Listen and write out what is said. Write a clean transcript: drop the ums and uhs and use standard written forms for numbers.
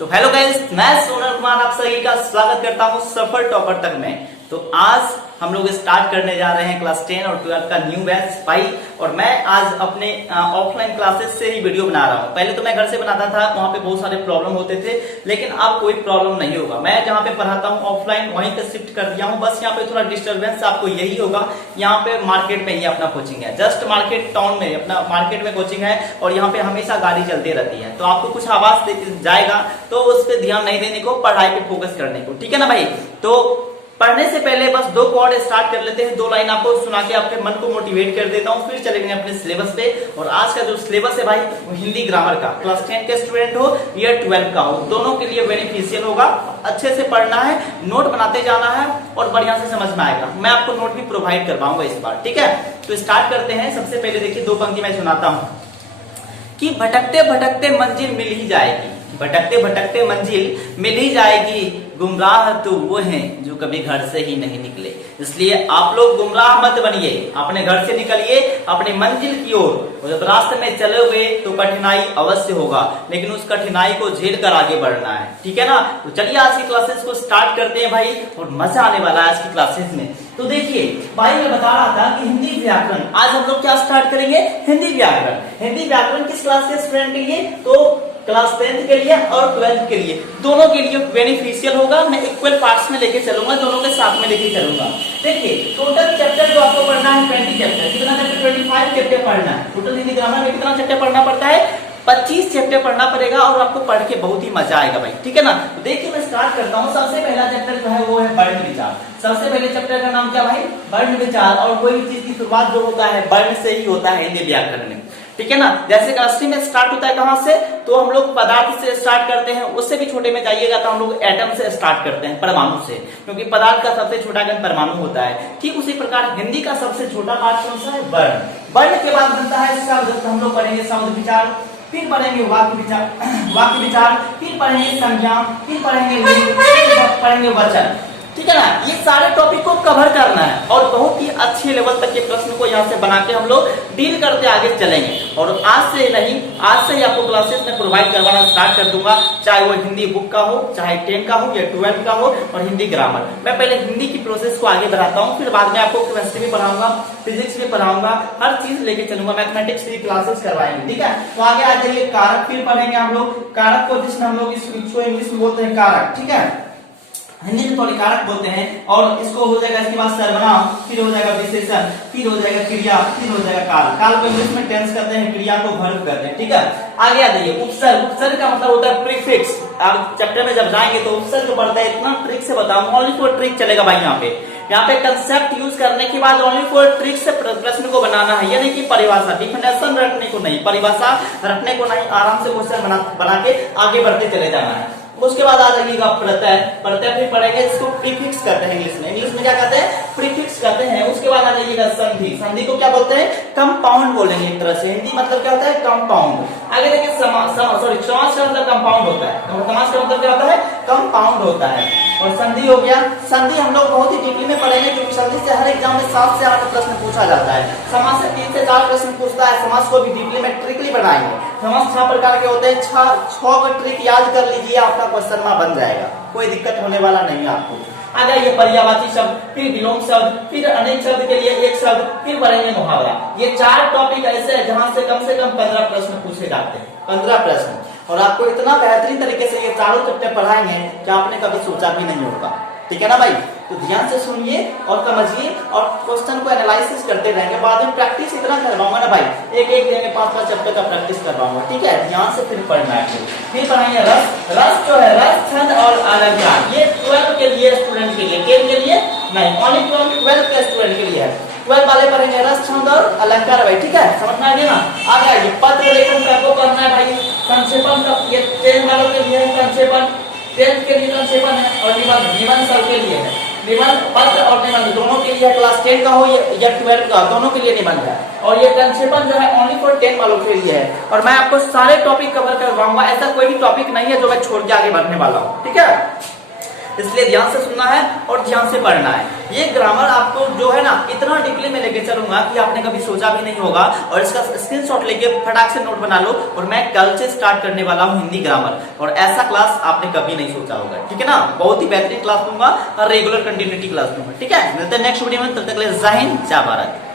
तो hello guys, मैं सोनल कुमार आप सभी का स्वागत करता हूं सफल टॉपर तक में। तो आज हम लोग स्टार्ट करने जा रहे हैं क्लास 10 और 12 का न्यू बैच भाई। और मैं आज अपने ऑफलाइन क्लासेस से ही वीडियो बना रहा हूं। पहले तो मैं घर से बनाता था, वहां पे बहुत सारे प्रॉब्लम होते थे, लेकिन अब कोई प्रॉब्लम नहीं होगा। मैं जहां पे पढ़ाता हूं ऑफलाइन वहीं पे शिफ्ट कर दिया हूं। बस यहाँ पे थोड़ा डिस्टर्बेंस आपको यही होगा। यहाँ पे मार्केट में ही अपना कोचिंग है, जस्ट मार्केट टाउन में अपना मार्केट में कोचिंग है और यहाँ पे हमेशा गाड़ी चलती रहती है, तो आपको कुछ आवाज जाएगा तो उस पर ध्यान नहीं देने को, पढ़ाई पे फोकस करने को, ठीक है ना भाई। तो पढ़ने से पहले बस दो कोड स्टार्ट कर लेते हैं, दो लाइन आपको सुना के आपके मन को मोटिवेट कर देता हूं, फिर चलेंगे अपने सिलेबस पे। और आज का जो सिलेबस है भाई वो हिंदी ग्रामर का, क्लास 10 के स्टूडेंट हो या 12 का हो, दोनों के लिए बेनिफिशियल होगा। अच्छे से पढ़ना है, नोट बनाते जाना है और बढ़िया से समझ में आएगा। मैं आपको नोट भी प्रोवाइड कर पाऊंगा इस बार, ठीक है। तो स्टार्ट करते हैं। सबसे पहले देखिए, दो पंक्ति मैं सुनाता हूं कि भटकते भटकते मंजिल मिल ही जाएगी, भटकते भटकते मंजिल मिल ही जाएगी, गुमराह तो वो हैं जो कभी घर से ही नहीं निकले। इसलिए आप लोग गुमराह मत बनिए, अपने घर से निकलिए अपनी मंजिल की ओर। जब रास्ते में चलोगे तो कठिनाई अवश्य होगा, लेकिन उस कठिनाई को झेल कर आगे बढ़ना है, ठीक है ना। तो चलिए आज की क्लासेस को स्टार्ट करते हैं भाई, और मजा आने वाला है आज की क्लासेस में। तो देखिए भाई, मैं बता रहा था कि हिंदी व्याकरण, आज हम लोग क्या स्टार्ट करेंगे, हिंदी व्याकरण। हिंदी व्याकरण किस क्लास के स्टूडेंट के लिए, तो क्लास 10 के लिए और 12 के लिए, दोनों के लिए बेनिफिशियल होगा। मैं इक्वल पार्ट्स में लेके चलूंगा, दोनों के साथ में लेके चलूंगा। देखिए टोटल चैप्टर जो आपको पढ़ना है 20 चैप्टर, कितना चैप्टर, 25 चैप्टर पढ़ना है। टोटल हिंदी ग्रामर में कितना चैप्टर पढ़ना पड़ता है, 25 चैप्टर पढ़ना पड़ेगा, और आपको पढ़ के बहुत ही मजा आएगा भाई, ठीक है ना। तो देखिए मैं स्टार्ट करता हूँ। सबसे पहला चैप्टर जो है वो है वर्ण विचार। सबसे पहले चैप्टर का नाम क्या भाई, वर्ण विचार। और कोई भी चीज की शुरुआत जो होता है वर्ण से ही होता है हिंदी व्याकरण में, ठीक है ना। जैसे क्लास 3 में स्टार्ट होता है कहां से, तो हम लोग पदार्थ से स्टार्ट करते हैं। उससे भी छोटे में जाइएगा तो हम लोग एटम से स्टार्ट करते हैं, परमाणु से, क्योंकि पदार्थ का सबसे छोटा कण परमाणु होता है। ठीक उसी प्रकार हिंदी का सबसे छोटा पार्ट कौन सा है, वर्ण। वर्ण के बाद बनता है शब्द, तो हम लोग पढ़ेंगे शब्द विचार, फिर पढ़ेंगे वाक्य विचार, वाक्य विचार, फिर पढ़ेंगे संज्ञा, फिर पढ़ेंगे लिंग, फिर पढ़ेंगे वचन, ठीक है ना। ये सारे टॉपिक को कवर करना है और बहुत ही अच्छे लेवल तक के प्रश्न को यहाँ से बना के हम लोग डील करते आगे चलेंगे। और आज से नहीं, आज से ही आपको क्लासेस में प्रोवाइड करवाना स्टार्ट कर दूंगा, चाहे वो हिंदी बुक का हो, चाहे 10 का हो या 12 का हो, और हिंदी ग्रामर। मैं पहले हिंदी की प्रोसेस को आगे बढ़ाता हूँ, फिर बाद में आपको केमिस्ट्री भी पढ़ाऊंगा, फिजिक्स भी पढ़ाऊंगा, हर चीज लेके चलूंगा, मैथमेटिक्स की क्लासेस करवाएंगे, ठीक है। तो आगे आ जाइए, कारक फिर पढ़ेंगे हम लोग। कारक को जिसमें हम लोग इसको इंग्लिश में बोलते हैं कारक, ठीक है, हिंदी में थोड़ी कारक बोलते हैं। और इसको हो जाएगा इसके बाद सर्वनाम, फिर हो जाएगा विशेषण, फिर हो जाएगा क्रिया, फिर हो जाएगा काल। काल को इंग्लिश में टेंस करते हैं, क्रिया को वर्ब करते हैं, ठीक है। आगे आ जाइए, उपसर्ग। उपसर्ग का मतलब होता है प्रीफिक्स। आप चैप्टर में जब जाएंगे तो उपसर्ग पढ़ता है, इतना ट्रिक से बताऊंगा, ओनली फॉर ट्रिक चलेगा भाई। यहाँ पे कंसेप्ट यूज करने के बाद ओनली फॉर ट्रिक से प्रश्न को बनाना है, यानी कि परिभाषा, डिफिनेशन रटने को नहीं, परिभाषा रटने को नहीं, आराम से क्वेश्चन बना के आगे बढ़ते चले जाना है। उसके बाद आ जाइएगा प्रत्यय। प्रत्यय फिर पढ़ेंगे, इसको प्रीफिक्स कहते हैं इंग्लिश में। इंग्लिश में क्या कहते हैं, प्रीफिक्स कहते हैं। उसके बाद आ जाइएगा संधि। संधि को क्या बोलते हैं, कंपाउंड बोलेंगे एक तरह से। हिंदी मतलब क्या होता है, कंपाउंड। आगे देखिए समास का मतलब कंपाउंड होता है, समास का मतलब क्या होता है, कंपाउंड होता है। और संधि हो गया। संधि हम लोग बहुत ही डीपली में पढ़ेंगे, क्योंकि संधि से हर एग्जाम में 7 से 8 प्रश्न पूछा जाता है। समास से 3 से 4 प्रश्न पूछता है। समास को भी डीपली में ट्रिकली बनाएंगे। समास 6 प्रकार के होते हैं, 6 का ट्रिक याद कर लीजिए, आपका क्वेश्चन में बन जाएगा, कोई दिक्कत होने वाला नहीं है आपको। आ जाइए पर्यायवाची शब्द, फिर विलोम शब्द, फिर अनेक शब्द के लिए एक शब्द, फिर पढ़ेंगे मुहावरा। ये 4 टॉपिक ऐसे हैं जहां से कम 15 प्रश्न पूछे जाते हैं, 15 प्रश्न। और आपको इतना बेहतरीन तरीके से ये चारों चैप्टर पढ़ाएंगे कि आपने कभी सोचा भी नहीं होगा, ठीक है ना भाई। तो ध्यान से सुनिए और समझिए, और क्वेश्चन को एनालिसिस करते रहेंगे। बाद में प्रैक्टिस इतना करवाऊंगा ना भाई, एक देंगे 5 चैप्टर का प्रैक्टिस करवाऊंगा, ठीक है। ध्यान से फिर पढ़ना है। फिर पढ़ाएंगे रस। रस जो है, रस, छंद और अलंकार, ये 12 के लिए स्टूडेंट के लिए, 10 के लिए नहीं, ओनली 12 के स्टूडेंट के लिए है। 12 वाले पढ़ेंगे रस, छंद और अलंकार भाई, ठीक है, समझ में आ गया ना। आ जाइए पत्र लेखन को करना है भाई, संक्षेपण का, ये 10 वालों के लिए है संक्षेपण, 10 के लिए संक्षेपण है, और निबंध सब के लिए है। निबंध पत्र और निबंध दोनों के लिए, क्लास 10 का हो या 12 का, दोनों के लिए निबंध है। और ये संक्षेपण जो है ओनली फॉर 10 वालों के लिए है। और मैं आपको सारे टॉपिक कवर करवाऊंगा, ऐसा कोई भी टॉपिक नहीं है जो मैं छोड़ के आगे बढ़ने वाला हूँ, ठीक है। इसलिए ध्यान से सुनना है और ध्यान से पढ़ना है। ये ग्रामर आपको जो है ना इतना डीपली में लेके चलूंगा कि आपने कभी सोचा भी नहीं होगा, और इसका स्क्रीनशॉट लेके फटाक से नोट बना लो। और मैं कल से स्टार्ट करने वाला हूँ हिंदी ग्रामर, और ऐसा क्लास आपने कभी नहीं सोचा होगा, ठीक है ना। बहुत ही बेहतरीन क्लास दूंगा और रेगुलर कंटिन्यूटी क्लास दूंगा, ठीक है। मिलते हैं नेक्स्ट वीडियो में, तब तक के लिए जय हिंद जय भारत।